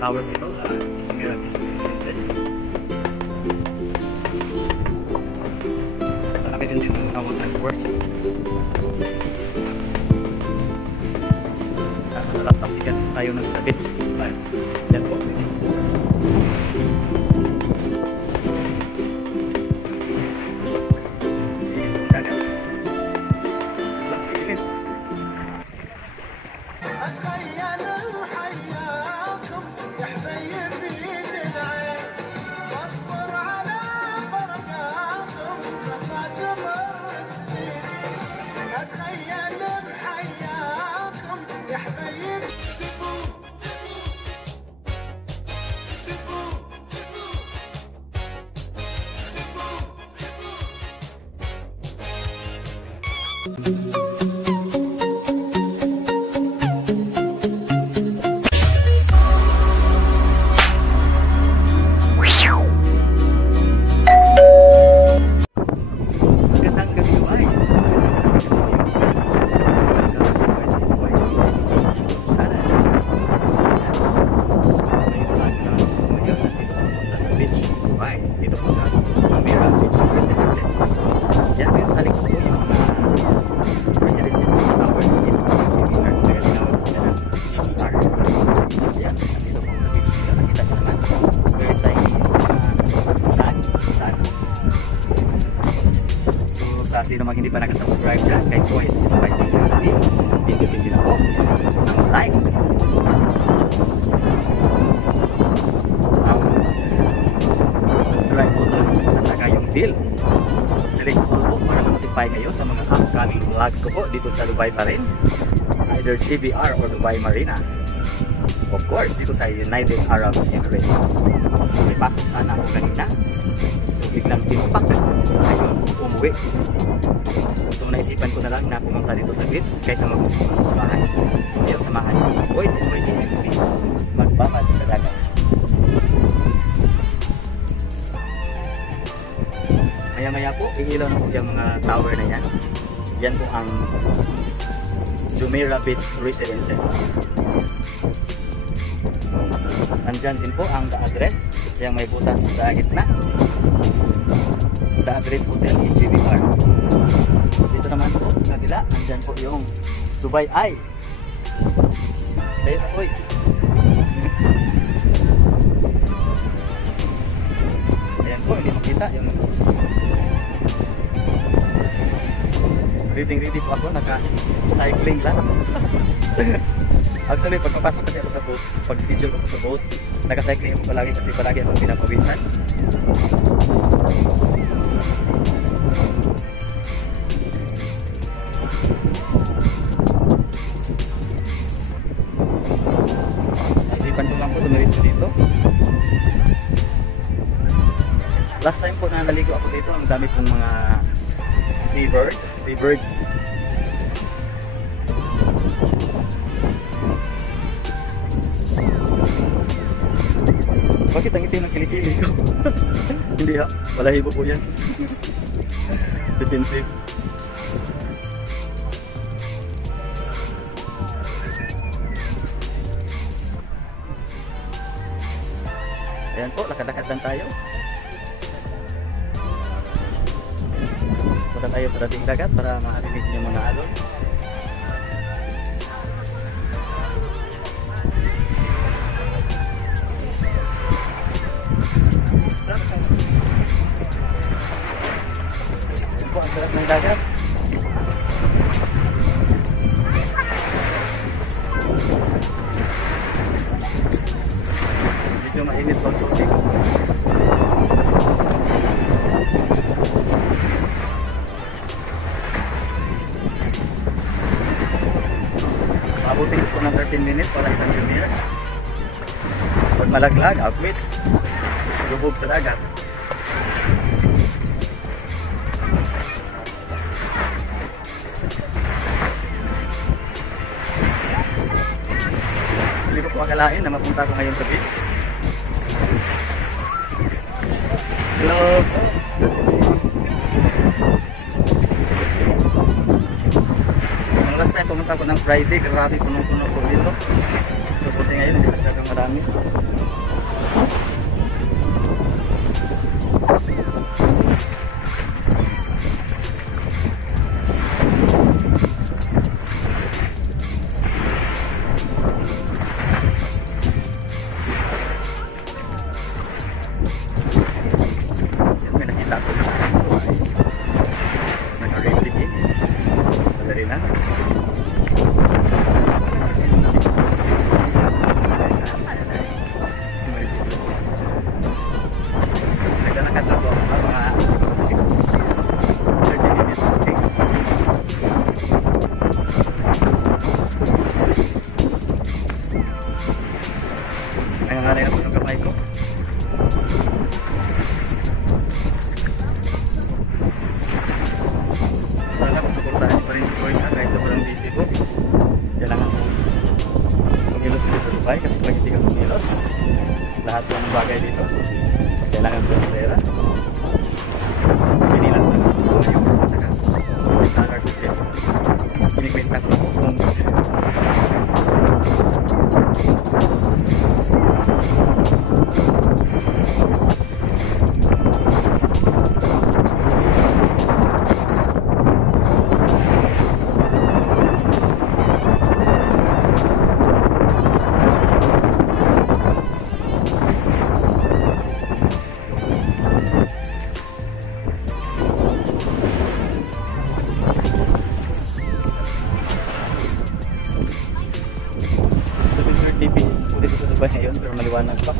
tower nito, Jumeirah Beach Residences. Marami din dito mga water works. Nalapasigan tayo ng sa beach. Yan po. Dito po sa Jumeirah Beach Residences. Yan po yung sa likod po yung mga residences ng tower. Dito po sa Jumeirah. Nagalinawag po na ng GBR. Yan. Dito po sa beach. Dito nakita nyo naman. Very tiny sand. So sa sino mang hindi pa nakasubscribe dyan kay Boys is Fighting Nasty, pindutin din po ang likes. Subscribe po doon at saka yung bell. Select po po para ma-notify kayo sa mga upcoming vlogs ko po dito sa Dubai pa rin, either GBR or Dubai Marina, of course dito sa United Arab Emirates. So may pasok sana ako kanina, so biglang tinupak ayun, umuwi. So naisipan ko na lang na pumunta dito sa beach kaysa magpupunta sa bahay. So ayun, samahan ko si Boys is Fighting Nasty magbabad sa dagat. Maya-maya po, iilaw na po yung mga tower na yan. Yan po ang Jumeirah Beach Residences. Nandyan din po ang the address, yung may butas sa gitna. The address hotel in GBR. Dito naman po sa kabila, nandyan po yung Dubai Eye. Ayun po boys. Ayan po, hindi makita yung reading po ako, naka-cycling lang. Actually, pagpapasok kasi ako sa boat, pag-schedule ako sa boat, naka-cycling ako palagi kasi palagi akong pinapawisan. Naisipan ko lang po tumiritso dito. Last time po na naligo ako dito, ang dami pong mga seabirds. Bakit ang itim ng kilikili ko? Hindi ha, balahibo po yan. Defensive. Ayan po, lakad-lakad lang tayo. Punta tayo sa dating dagat para makarinig yung mga alon. Ito po ang sarap ng dagat. Medyo mainit pang tubig. Abutin ko ng 13 minutes para isang Jumeirah. Pag malaglag, outfits, lubog sa dagat. Hindi ko po akalain na mapunta ko ngayon sa beach. Hello! Last time pumunta pumunta ko ng Friday, grabe punong-puno po dito. So buti ngayon hindi masyadong marami. Kasi pag hindi ka kumilos, lahat ng bagay dito kailangan ko ng pera. Pinilan ko yung saka standard system. Pinikwenta ko kung ba ngayon pero maliwanag pa.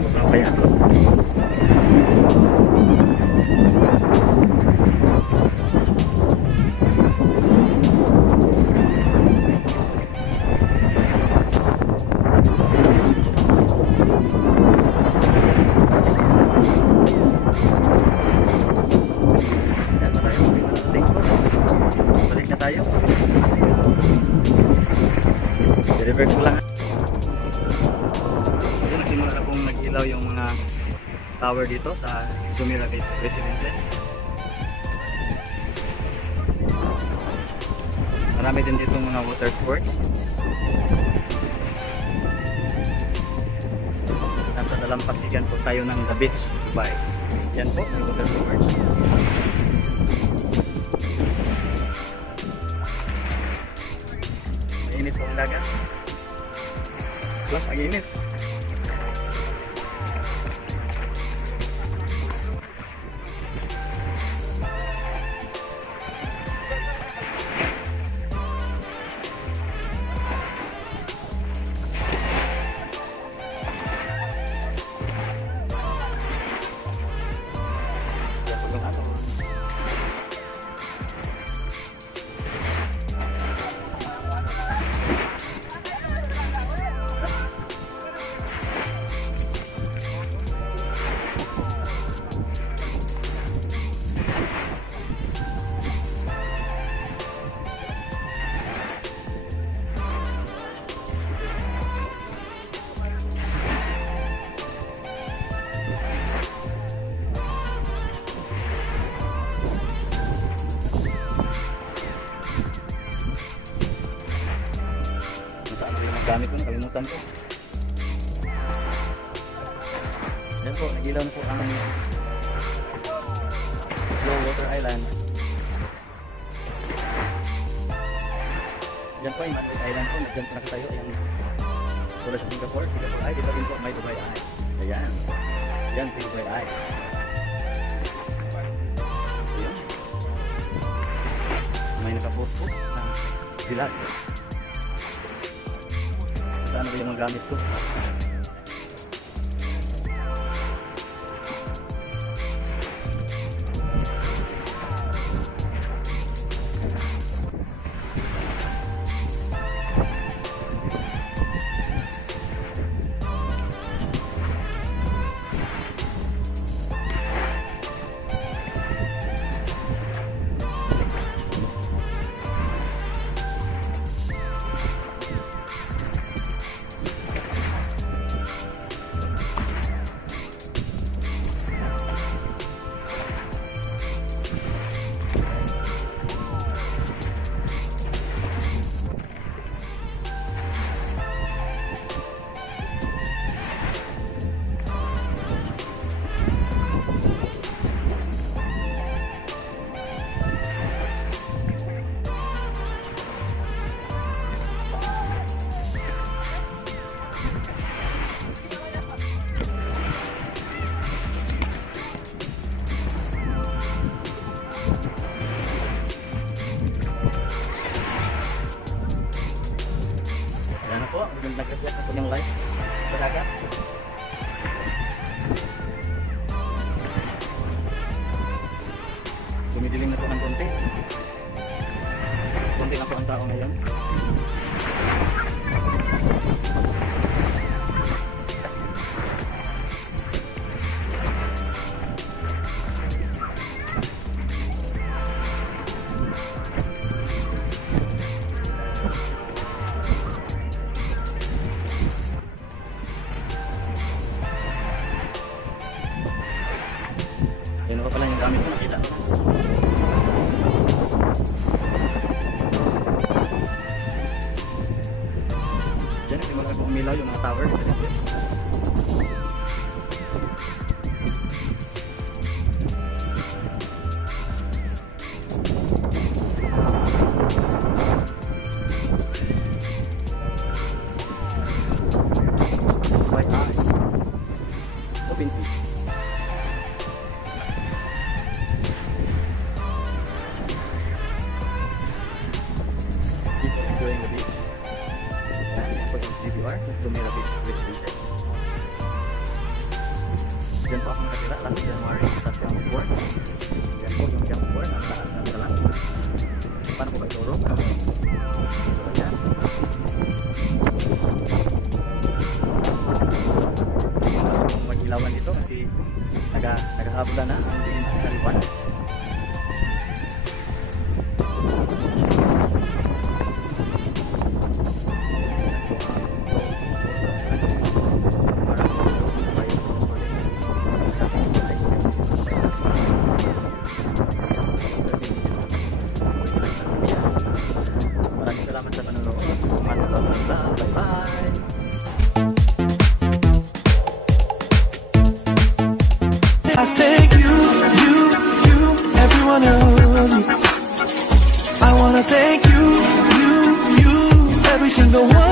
Sobrang payat. I-reverse ko lang. So, nagsimula na pong nag-ilaw yung mga tower dito sa Jumeirah Beach Residences. Marami din dito mga water sports. Nasa dalampasigan po tayo ng The Beach, Dubai. Yan po, ang water sports. Mainit po ang dagat. Ang init. Gamit ko, nakalimutan ko. Yan po, nagilaw na po ang Slow Water Island. Yan po yung Manlit Island po, nagdyan po nakatayo. Ayan, tulad sa Singapore Ay, dito din po may Dubai Eye. Ayan, yan si Dubai Eye. Ayan, may nakapost po ng bilag. Saan ba yung mga gamit ko? tao ngayon. Yan pa pala yung gamit ko nakita. Diyan simula ko umilaw yung mga tower sa Texas. Open sea. Enjoying the beach. Yan po yung GBR, Jumeirah Beach Resort. Diyan po ako nakatira last January sa Camsport. Yan po yung Camsport, ang taas na talas. Paano po ba ituro? So, yan. Mag-ilawan dito kasi nag-ahabla na ang diin sa kaliwan. Maraming salamat sa panonood. Bye-bye! I thank you, everyone of you. I wanna thank you, every single one.